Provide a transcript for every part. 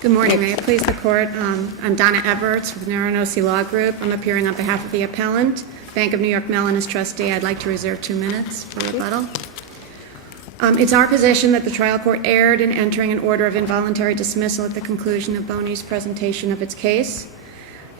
Good morning. May it please the Court. I'm Donna Everts with Naranosi Law Group. I'm appearing on behalf of the appellant, Bank of New York Mellon as trustee. I'd like to reserve 2 minutes for rebuttal. It's our position that the trial court erred in entering an order of involuntary dismissal at the conclusion of Boney's presentation of its case.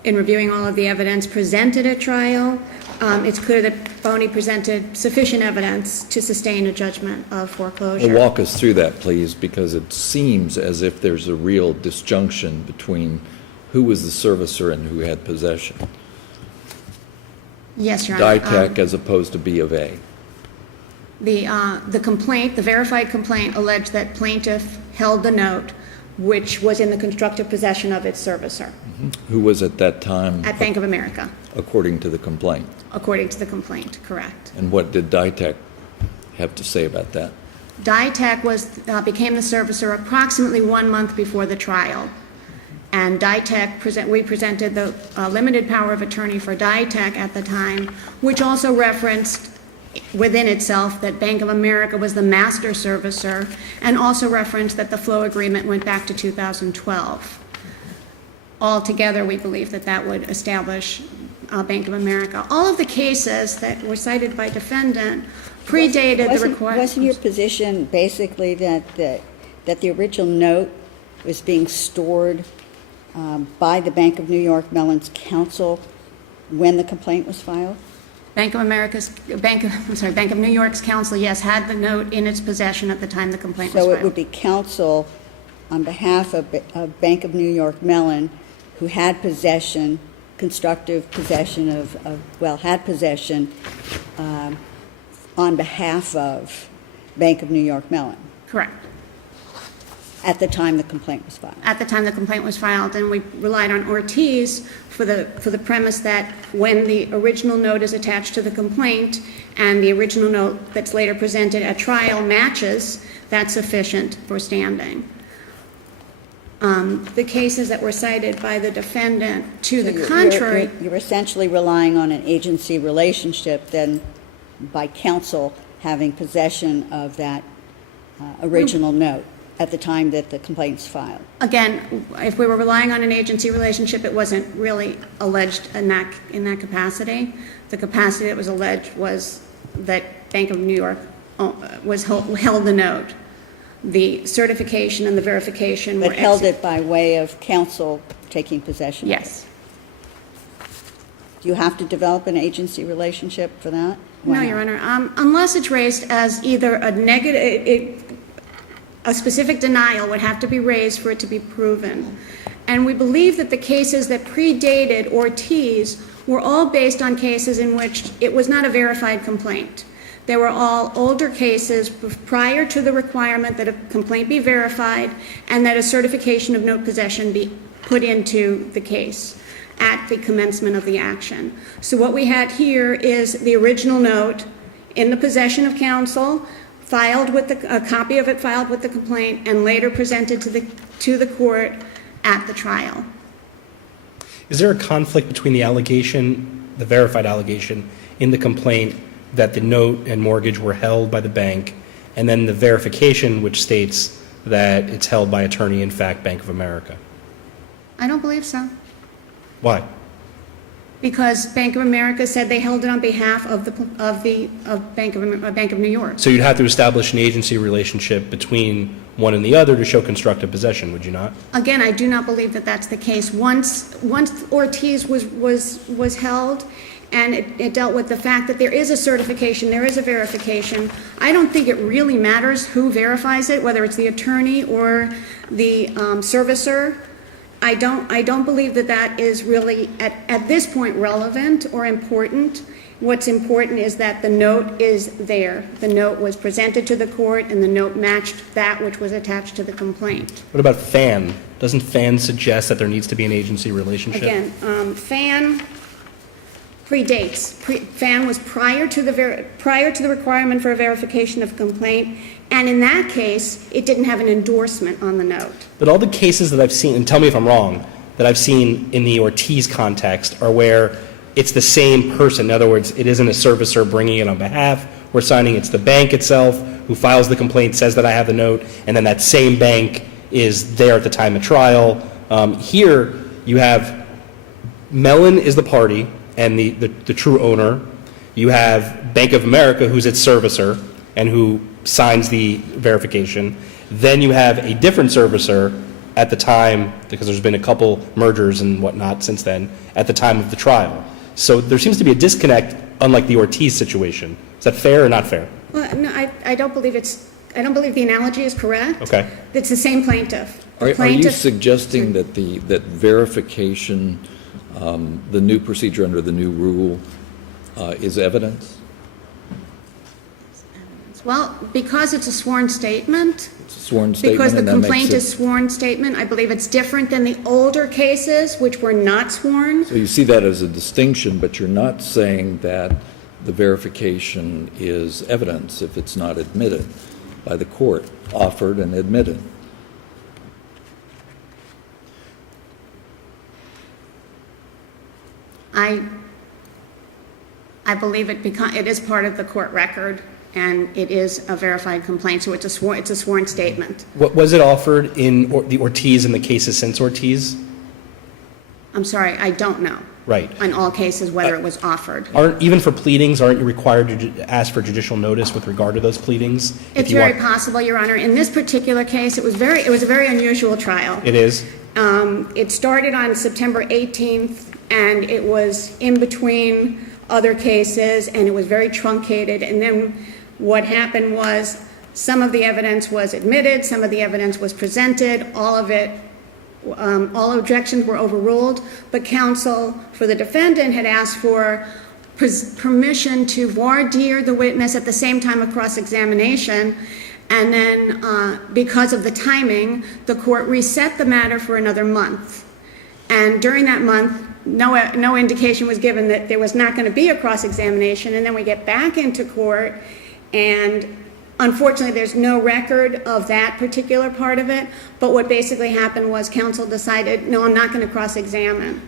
In reviewing all of the evidence presented at trial, it's clear that Boney presented sufficient evidence to sustain a judgment of foreclosure. Well, walk us through that, please, because it seems as if there's a real disjunction between who was the servicer and who had possession. Yes, Your Honor. DITAC as opposed to B of A. The complaint, the verified complaint, alleged that plaintiff held the note, which was in the constructive possession of its servicer. Mm-hmm. Who was at that time? At Bank of America. According to the complaint. According to the complaint, correct. And what did DITAC have to say about that? DITAC became the servicer approximately 1 month before the trial. And we presented the limited power of attorney for DITAC at the time, which also referenced within itself that Bank of America was the master servicer, and also referenced that the flow agreement went back to 2012. Altogether, we believe that that would establish Bank of America. All of the cases that were cited by defendant predated the requirement. Wasn't your position basically that the original note was being stored by the Bank of New York Mellon's counsel when the complaint was filed? Bank of New York's counsel, yes, had the note in its possession at the time the complaint was filed. So it would be counsel on behalf of Bank of New York Mellon who had possession, constructive possession had possession on behalf of Bank of New York Mellon. Correct. At the time the complaint was filed. At the time the complaint was filed, and we relied on Ortiz for the premise that when the original note is attached to the complaint and the original note that's later presented at trial matches, that's sufficient for standing. The cases that were cited by the defendant to the contrary. You're essentially relying on an agency relationship then by counsel having possession of that original note at the time that the complaint's filed. Again, if we were relying on an agency relationship, it wasn't really alleged in that capacity. The capacity that was alleged was that Bank of New York held the note. The certification and the verification But held it by way of counsel taking possession? Yes. Do you have to develop an agency relationship for that? No, Your Honor. Unless it's raised as either a negative, a specific denial would have to be raised for it to be proven. And we believe that the cases that predated Ortiz were all based on cases in which it was not a verified complaint. They were all older cases prior to the requirement that a complaint be verified and that a certification of note possession be put into the case at the commencement of the action. So what we had here is the original note in the possession of counsel, filed with a copy of it filed with the complaint, and later presented to the court at the trial. Is there a conflict between the allegation, the verified allegation in the complaint that the note and mortgage were held by the bank, and then the verification which states that it's held by attorney, in fact, Bank of America? I don't believe so. Why? Because Bank of America said they held it on behalf of Bank of New York. So you'd have to establish an agency relationship between one and the other to show constructive possession, would you not? Again, I do not believe that that's the case. Once Ortiz was held, and it dealt with the fact that there is a certification, there is a verification. I don't think it really matters who verifies it, whether it's the attorney or the servicer. I don't believe that is really at this point relevant or important. What's important is that the note is there. The note was presented to the court, and the note matched that which was attached to the complaint. What about FAN? Doesn't FAN suggest that there needs to be an agency relationship? Again, FAN predates. FAN was prior to the requirement for a verification of complaint, and in that case, it didn't have an endorsement on the note. But all the cases that I've seen, and tell me if I'm wrong, that I've seen in the Ortiz context are where it's the same person. In other words, it isn't a servicer bringing it on behalf or signing. It's the bank itself who files the complaint, says that I have the note, and then that same bank is there at the time of trial. Here, you have Mellon is the party and the true owner. You have Bank of America, who's its servicer and who signs the verification. Then you have a different servicer at the time, because there's been a couple mergers and whatnot since then, at the time of the trial. So there seems to be a disconnect, unlike the Ortiz situation. Is that fair or not fair? Well, no, I don't believe the analogy is correct. Okay. It's the same plaintiff. The Are you plaintiff- suggesting that that verification, the new procedure under the new rule, is evidence? Well, because it's a sworn statement, It's a sworn statement, because the and that makes complaint it- is sworn statement, I believe it's different than the older cases, which were not sworn. So you see that as a distinction, but you're not saying that the verification is evidence if it's not admitted by the court, offered and admitted. I believe it is part of the court record, and it is a verified complaint, so it's a sworn statement. What was it offered in the Ortiz and the cases since Ortiz? I'm sorry, I don't know. Right. In all cases, whether it was offered. Even for pleadings, aren't you required to ask for judicial notice with regard to those pleadings? If It's you very want- possible, Your Honor. In this particular case, it was a very unusual trial. It is? It started on September 18th, and it was in between other cases, and it was very truncated. And then what happened was some of the evidence was admitted, some of the evidence was presented, all objections were overruled, but counsel for the defendant had asked for permission to voir dire the witness at the same time of cross-examination. And then, because of the timing, the court reset the matter for another month. And during that month, no indication was given that there was not going to be a cross-examination. And then we get back into court, and unfortunately, there's no record of that particular part of it. But what basically happened was counsel decided, no, I'm not going to cross-examine.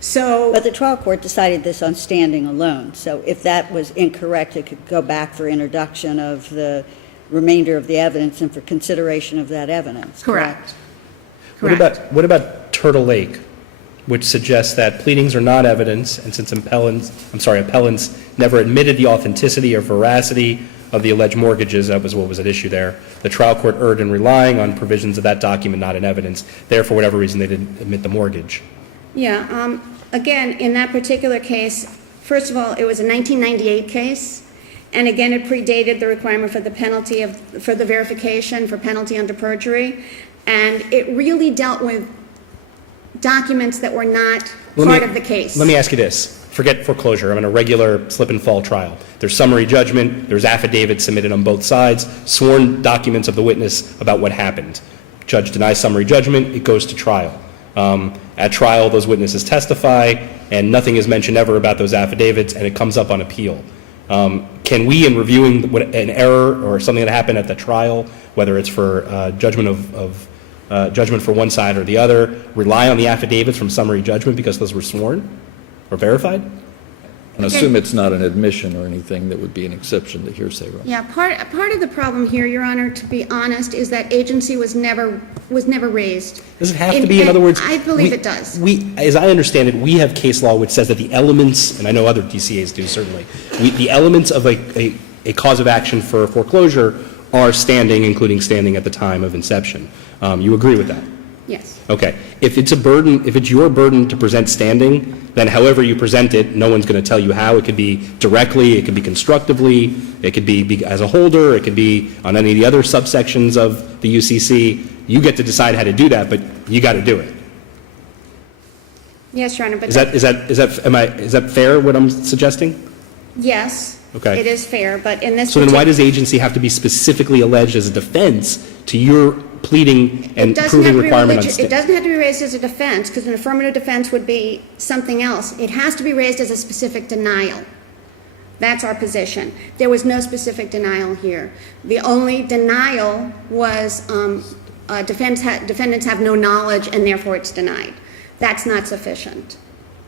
So, But the trial court decided this on standing alone. So if that was incorrect, it could go back for introduction of the remainder of the evidence and for consideration of that evidence. correct. What about Turtle Lake, which suggests that pleadings are not evidence, and since appellants never admitted the authenticity or veracity of the alleged mortgages, that was what was at issue there, the trial court erred in relying on provisions of that document not in evidence. Therefore, for whatever reason, they didn't admit the mortgage. Yeah, again, in that particular case, first of all, it was a 1998 case, and again, it predated the requirement for the penalty for the verification for penalty under perjury, and it really dealt with documents that were not part of the case. Let me ask you this. Forget foreclosure. I'm in a regular slip and fall trial. There's summary judgment. There's affidavits submitted on both sides, sworn documents of the witness about what happened. Judge denies summary judgment. It goes to trial. At trial, those witnesses testify, and nothing is mentioned ever about those affidavits, and it comes up on appeal. Can we, in reviewing an error or something that happened at the trial, whether it's for judgment judgment for one side or the other, rely on the affidavits from summary judgment because those were sworn or verified? And assume it's not an admission or anything that would be an exception to hearsay, right? Yeah, part of the problem here, Your Honor, to be honest, is that agency was never raised. Does it have to be? In other words, I believe it does. As I understand it, we have case law which says that the elements, and I know other DCAs do certainly, the elements of a cause of action for foreclosure are standing, including standing at the time of inception. You agree with that? Yes. Okay. If it's your burden to present standing, then however you present it, no one's going to tell you how. It could be directly, it could be constructively, it could be as a holder, it could be on any of the other subsections of the UCC. You get to decide how to do that, but you got to do it. Yes, Your Honor, but Is that fair, what I'm suggesting? yes. Okay. It is fair, but in this So then why does agency have to be specifically alleged as a defense to your pleading and proving requirement on It doesn't have to be raised as a defense, because an affirmative defense would be something else. It has to be raised as a specific denial. That's our position. There was no specific denial here. The only denial was defendants have no knowledge, and therefore it's denied. That's not sufficient,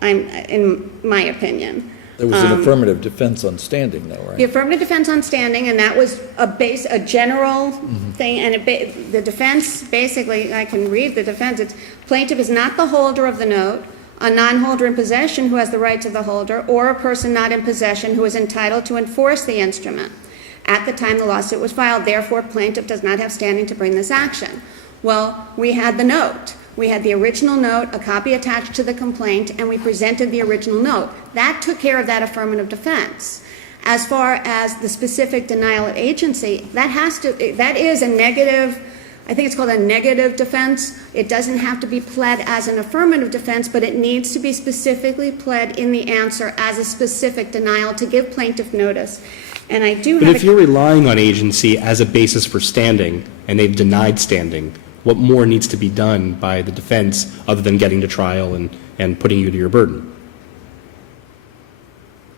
in my opinion. There was an affirmative defense on standing, though, right? The affirmative defense on standing, and that was a general thing, and the defense, basically, I can read the defense, it's plaintiff is not the holder of the note, a non-holder in possession who has the rights of the holder, or a person not in possession who is entitled to enforce the instrument at the time the lawsuit was filed. Therefore, plaintiff does not have standing to bring this action. Well, we had the note. We had the original note, a copy attached to the complaint, and we presented the original note. That took care of that affirmative defense. As far as the specific denial of agency, that is a negative, I think it's called a negative defense. It doesn't have to be pled as an affirmative defense, but it needs to be specifically pled in the answer as a specific denial to give plaintiff notice. And I do have But if you're relying on agency as a basis for standing, and they've denied standing, what more needs to be done by the defense other than getting to trial and putting you to your burden?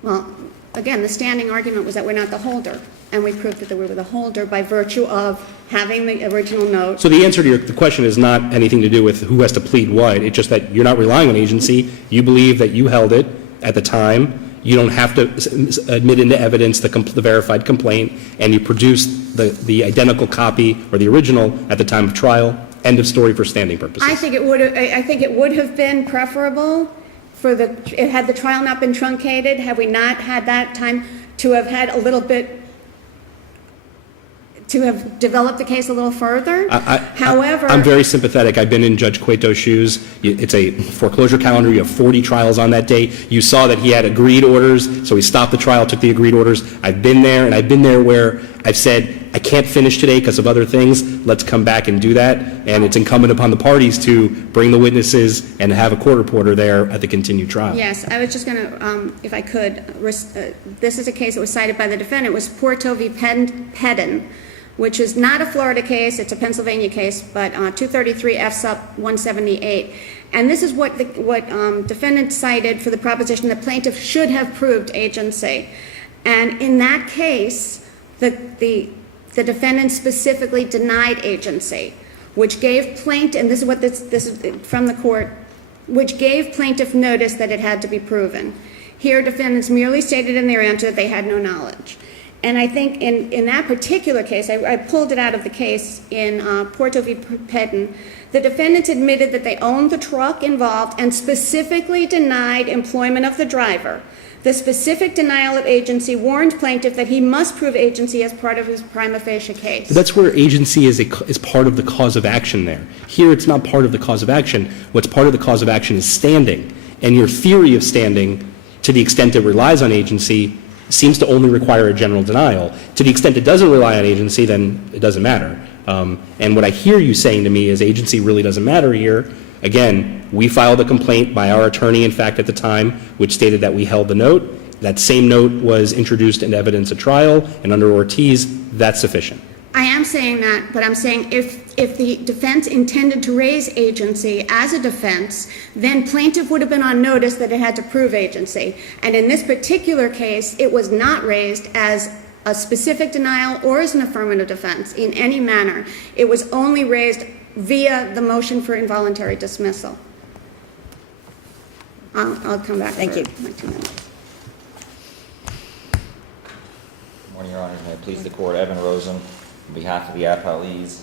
Well, again, the standing argument was that we're not the holder, and we proved that we were the holder by virtue of having the original note. So the answer to the question is not anything to do with who has to plead what. It's just that you're not relying on agency. You believe that you held it at the time. You don't have to admit into evidence the verified complaint, and you produced the identical copy or the original at the time of trial. End of story for standing purposes. I think it would have been preferable had the trial not been truncated, had we not had that time to have had a little bit, to have developed the case a little further. However, I'm very sympathetic. I've been in Judge Cueto's shoes. It's a foreclosure calendar. You have 40 trials on that day. You saw that he had agreed orders, so he stopped the trial, took the agreed orders. I've been there, and I've been there where I've said, I can't finish today because of other things. Let's come back and do that. And it's incumbent upon the parties to bring the witnesses and have a court reporter there at the continued trial. yes, I was just going to, if I could, this is a case that was cited by the defendant. It was Porto v. Pedden, which is not a Florida case, it's a Pennsylvania case, but 233 F sup 178. And this is what defendant cited for the proposition that plaintiff should have proved agency. And in that case, the defendant specifically denied agency, which gave plaintiff, and this is from the court, which gave plaintiff notice that it had to be proven. Here, defendants merely stated in their answer that they had no knowledge. And I think in that particular case, I pulled it out of the case in Porto v. Pedden, the defendants admitted that they owned the truck involved and specifically denied employment of the driver. The specific denial of agency warned plaintiff that he must prove agency as part of his prima facie case. But that's where agency is part of the cause of action there. Here, it's not part of the cause of action. What's part of the cause of action is standing. And your theory of standing, to the extent it relies on agency, seems to only require a general denial. To the extent it doesn't rely on agency, then it doesn't matter. And what I hear you saying to me is agency really doesn't matter here. Again, we filed a complaint by our attorney, in fact, at the time, which stated that we held the note. That same note was introduced in evidence at trial, and under Ortiz, that's sufficient. I am saying that, but I'm saying if the defense intended to raise agency as a defense, then plaintiff would have been on notice that it had to prove agency. And in this particular case, it was not raised as a specific denial or as an affirmative defense in any manner. It was only raised via the motion for involuntary dismissal. I'll come back. Thank you. My 2 minutes. Good morning, Your Honors. May it please the Court, Evan Rosen, on behalf of the appellees.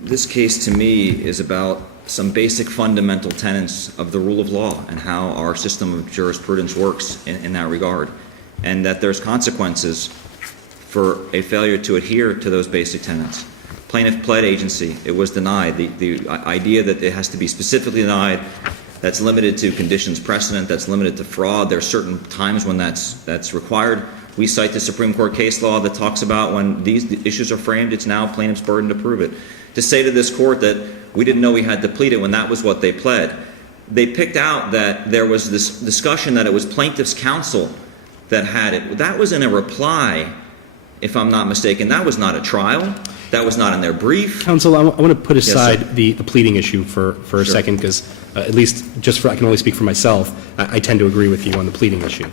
This case, to me, is about some basic fundamental tenets of the rule of law and how our system of jurisprudence works in that regard, and that there's consequences for a failure to adhere to those basic tenets. Plaintiff pled agency. It was denied. The idea that it has to be specifically denied, that's limited to conditions precedent, that's limited to fraud. There are certain times when that's required. We cite the Supreme Court case law that talks about when these issues are framed, it's now plaintiff's burden to prove it. To say to this court that we didn't know we had to plead it when that was what they pled. They picked out that there was this discussion that it was plaintiff's counsel that had it. That was in a reply, if I'm not mistaken. That was not a trial. That was not in their brief. Counsel, I want to put sir. aside the pleading issue for a Sure. second, because at least I can only speak for myself, I tend to agree with you on the pleading issue.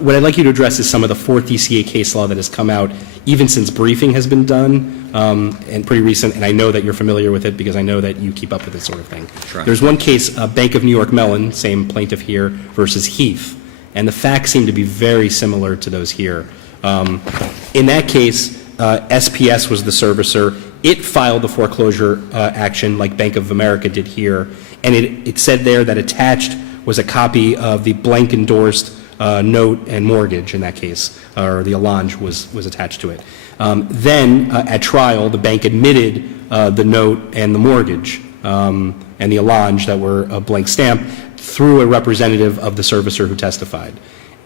What I'd like you to address is some of the fourth DCA case law that has come out even since briefing has been done, and pretty recent, and I know that you're familiar with it because I know that you keep up with this sort of thing. Sure. There's one case, Bank of New York Mellon, same plaintiff here, versus Heath, and the facts seem to be very similar to those here. In that case, SPS was the servicer. It filed the foreclosure action like Bank of America did here, and it said there that attached was a copy of the blank endorsed note and mortgage in that case, or the allonge was attached to it. Then, at trial, the bank admitted the note and the mortgage and the allonge that were a blank stamp through a representative of the servicer who testified.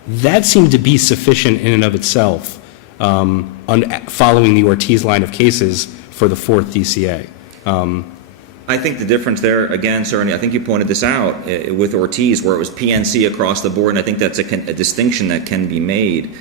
That seemed to be sufficient in and of itself following the Ortiz line of cases for the fourth DCA. I think the difference there, again, sir, and I think you pointed this out with Ortiz, where it was PNC across the board, and I think that's a distinction that can be made.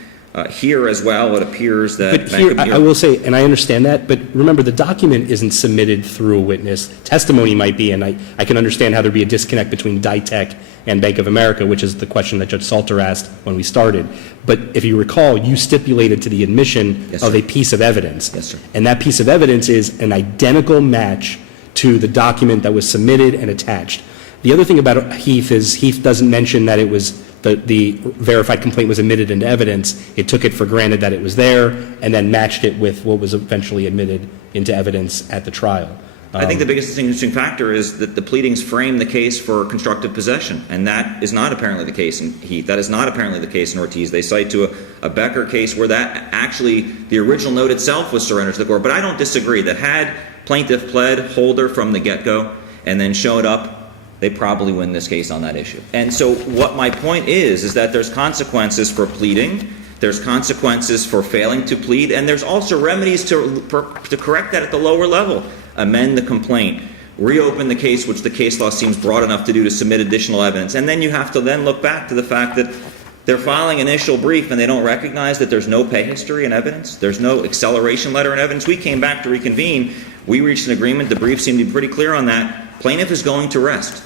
Here as well, it appears that... But here, I will say, and I understand that, but remember, the document isn't submitted through a witness. Testimony might be, and I can understand how there'd be a disconnect between Ditech and Bank of America, which is the question that Judge Salter asked when we started. But if you recall, you stipulated to the admission Yes, of sir. a piece of evidence. Yes, sir. And that piece of evidence is an identical match to the document that was submitted and attached. The other thing about Heath is Heath doesn't mention that it was the verified complaint was admitted into evidence. It took it for granted that it was there and then matched it with what was eventually admitted into evidence at the trial. I think the biggest distinguishing factor is that the pleadings frame the case for constructive possession, and that is not apparently the case in Heath. That is not apparently the case in Ortiz. They cite to a Becker case where that actually, the original note itself was surrendered to the court. But I don't disagree that had plaintiff pled holder from the get-go and then showed up, they probably win this case on that issue. And so what my point is that there's consequences for pleading, there's consequences for failing to plead, and there's also remedies to correct that at the lower level. Amend the complaint, reopen the case, which the case law seems broad enough to do, to submit additional evidence. And then you have to then look back to the fact that they're filing initial brief and they don't recognize that there's no pay history in evidence, there's no acceleration letter in evidence. We came back to reconvene, we reached an agreement, the brief seemed to be pretty clear on that. Plaintiff is going to rest.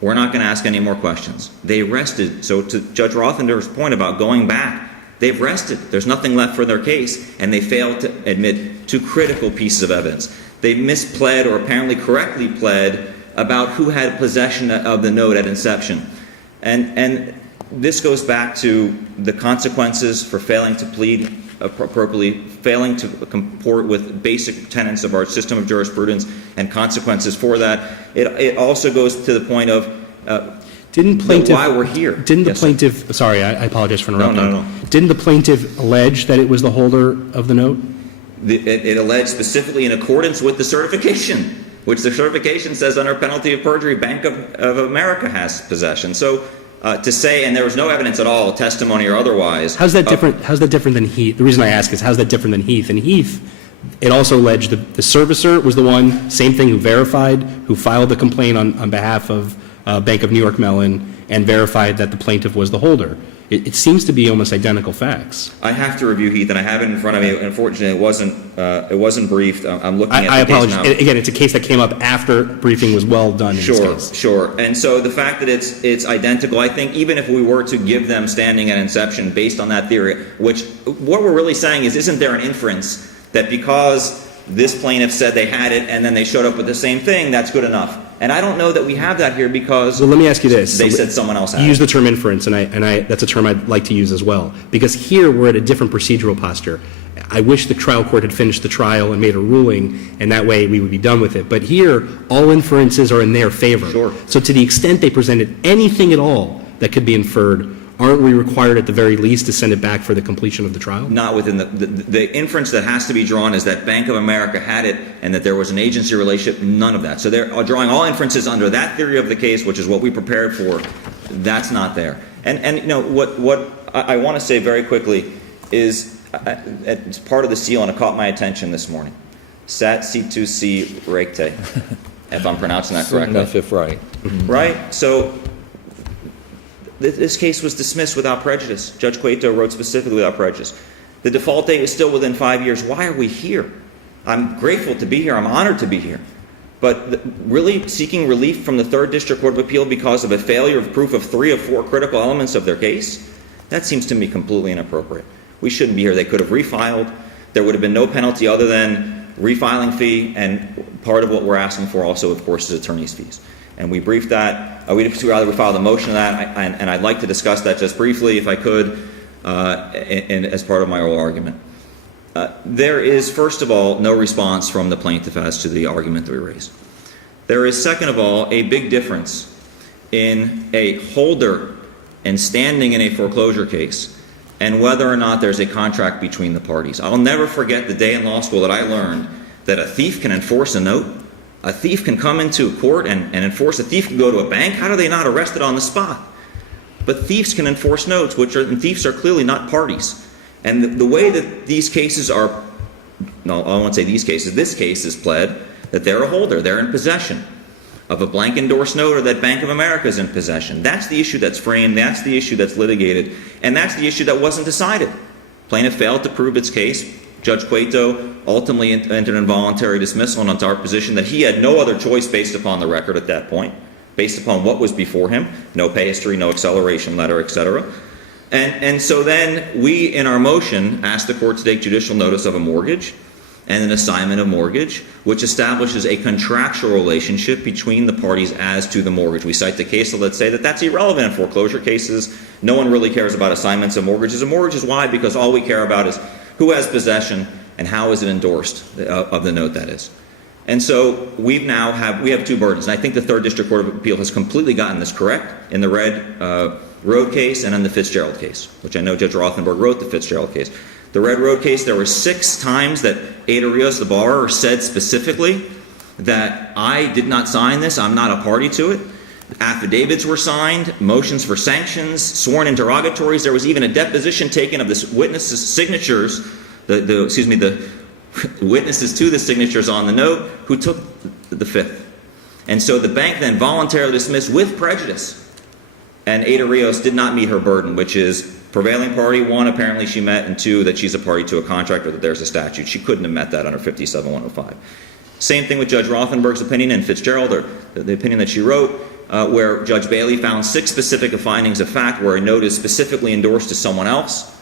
We're not going to ask any more questions. They rested. So to Judge Rothender's point about going back, they've rested. There's nothing left for their case, and they failed to admit two critical pieces of evidence. They mispled or apparently correctly pled about who had possession of the note at inception. And this goes back to the consequences for failing to plead appropriately, failing to comport with basic tenets of our system of jurisprudence and consequences for that. It also goes to the point of why we're here. Didn't the plaintiff, sorry, I apologize for interrupting. No. Didn't the plaintiff allege that it was the holder of the note? It alleged specifically in accordance with the certification, which the certification says under penalty of perjury, Bank of America has possession. So to say, and there was no evidence at all, testimony or otherwise. How's that different? How's that different than Heath? The reason I ask is, how's that different than Heath? In Heath, it also alleged that the servicer was the one, same thing, who verified, who filed the complaint on behalf of Bank of New York Mellon and verified that the plaintiff was the holder. It seems to be almost identical facts. I have to review Heath, and I have it in front of me. Unfortunately, it wasn't briefed. I'm looking at the I apologize. case now. Again, it's a case that came up after briefing was well done in this case. Sure. And so the fact that it's identical, I think even if we were to give them standing at inception based on that theory, which what we're really saying is, isn't there an inference that because this plaintiff said they had it and then they showed up with the same thing, that's good enough? And I don't know that we have that here because Well, let me ask you this. they said someone else had You it. use the term inference, and that's a term I'd like to use as well. Because here we're at a different procedural posture. I wish the trial court had finished the trial and made a ruling, and that way we would be done with it. But here, all inferences are in their favor. Sure. So to the extent they presented anything at all that could be inferred, aren't we required at the very least to send it back for the completion of the trial? Not within the inference that has to be drawn is that Bank of America had it and that there was an agency relationship. None of that. So they're drawing all inferences under that theory of the case, which is what we prepared for. That's not there. And you know what I want to say very quickly is it's part of the seal, and it caught my attention this morning. Sat C2C Rekte, if I'm pronouncing that correctly. Enough if right. Right? So this case was dismissed without prejudice. Judge Cueto wrote specifically without prejudice. The default date is still within 5 years. Why are we here? I'm grateful to be here. I'm honored to be here. But really seeking relief from the Third District Court of Appeal because of a failure of proof of 3 of 4 critical elements of their case, that seems to me completely inappropriate. We shouldn't be here. They could have refiled. There would have been no penalty other than refiling fee, and part of what we're asking for also, of course, is attorney's fees. And we briefed that. We filed a motion on that, and I'd like to discuss that just briefly, if I could, as part of my oral argument. There is, first of all, no response from the plaintiff as to the argument that we raised. There is, second of all, a big difference in a holder and standing in a foreclosure case and whether or not there's a contract between the parties. I'll never forget the day in law school that I learned that a thief can enforce a note. A thief can come into court and enforce. A thief can go to a bank. How are they not arrested on the spot? But thieves can enforce notes, and thieves are clearly not parties. And the way that these cases are, no, I won't say these cases, this case is pled that they're a holder, they're in possession of a blank endorsed note, or that Bank of America is in possession. That's the issue that's framed, that's the issue that's litigated, and that's the issue that wasn't decided. Plaintiff failed to prove its case. Judge Cueto ultimately entered involuntary dismissal on our position that he had no other choice based upon the record at that point, based upon what was before him, no pay history, no acceleration letter, etc. And so then we, in our motion, asked the court to take judicial notice of a mortgage and an assignment of mortgage, which establishes a contractual relationship between the parties as to the mortgage. We cite the case that say that that's irrelevant in foreclosure cases. No one really cares about assignments of mortgages. A mortgage is why? Because all we care about is who has possession and how is it endorsed of the note, that is. And so we have 2 burdens. And I think the Third District Court of Appeal has completely gotten this correct in the Red Road case and in the Fitzgerald case, which I know Judge Rothenberg wrote the Fitzgerald case. The Red Road case, there were 6 times that Ada Rios, the borrower, said specifically that I did not sign this, I'm not a party to it. Affidavits were signed, motions for sanctions, sworn interrogatories. There was even a deposition taken of the witnesses' signatures, the witnesses to the signatures on the note, who took the fifth. And so the bank then voluntarily dismissed with prejudice. And Ada Rios did not meet her burden, which is prevailing party, 1, apparently she met, and 2, that she's a party to a contract or that there's a statute. She couldn't have met that under 57-105. Same thing with Judge Rothenberg's opinion in Fitzgerald, or the opinion that she wrote, where Judge Bailey found 6 specific findings of fact where a note is specifically endorsed to someone else,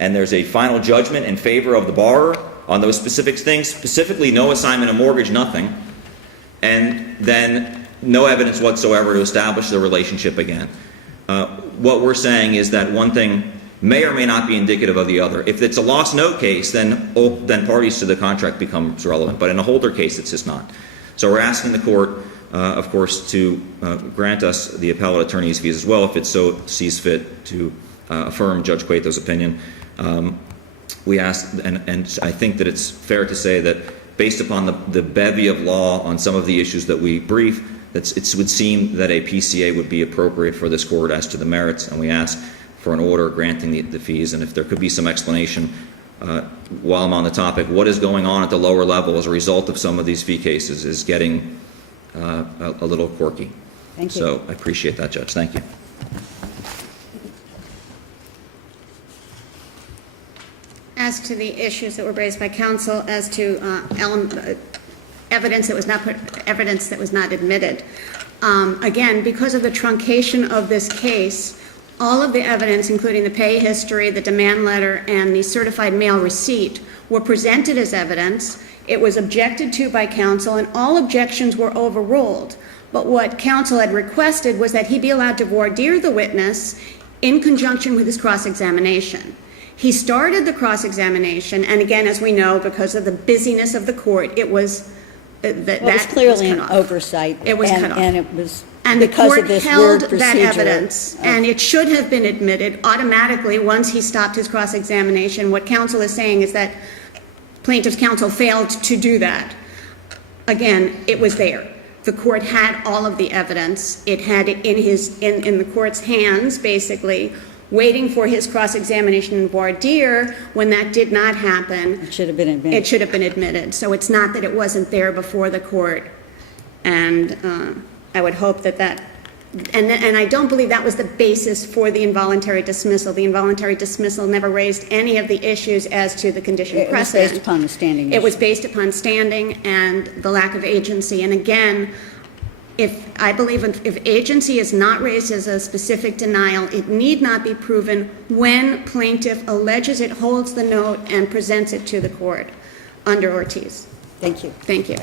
and there's a final judgment in favor of the borrower on those specific things, specifically no assignment of mortgage, nothing, and then no evidence whatsoever to establish the relationship again. What we're saying is that one thing may or may not be indicative of the other. If it's a lost note case, then parties to the contract becomes relevant. But in a holder case, it's just not. So we're asking the court, of course, to grant us the appellate attorney's fees as well, if it so sees fit to affirm Judge Cueto's opinion. We ask, and I think that it's fair to say that based upon the bevy of law on some of the issues that we brief, it would seem that a PCA would be appropriate for this court as to the merits, and we ask for an order granting the fees. And if there could be some explanation while I'm on the topic, what is going on at the lower level as a result of some of these fee cases is getting a little quirky. Thank you. So I appreciate that, Judge. Thank you. As to the issues that were raised by counsel as to evidence that was not admitted, again, because of the truncation of this case, all of the evidence, including the pay history, the demand letter, and the certified mail receipt, were presented as evidence. It was objected to by counsel, and all objections were overruled. But what counsel had requested was that he be allowed to voir dire the witness in conjunction with his cross-examination. He started the cross-examination, and again, as we know, because of the busyness of the court, it was that was clearly was an oversight. It was cut off. And it was and the because court of this held weird that procedure evidence, and it should have been admitted automatically once he stopped his cross-examination. What counsel is saying is that plaintiff's counsel failed to do that. Again, it was there. The court had all of the evidence. It had it in the court's hands, basically, waiting for his cross-examination and voir dire. When that did not happen, It should have been admitted. it should have been admitted. So it's not that it wasn't there before the court. And I would hope that And I don't believe that was the basis for the involuntary dismissal. The involuntary dismissal never raised any of the issues as to the condition It was precedent. based upon the standing It was issue. based upon standing and the lack of agency. And again, I believe if agency is not raised as a specific denial, it need not be proven when plaintiff alleges it holds the note and presents it to the court under Ortiz. Thank you. Thank you.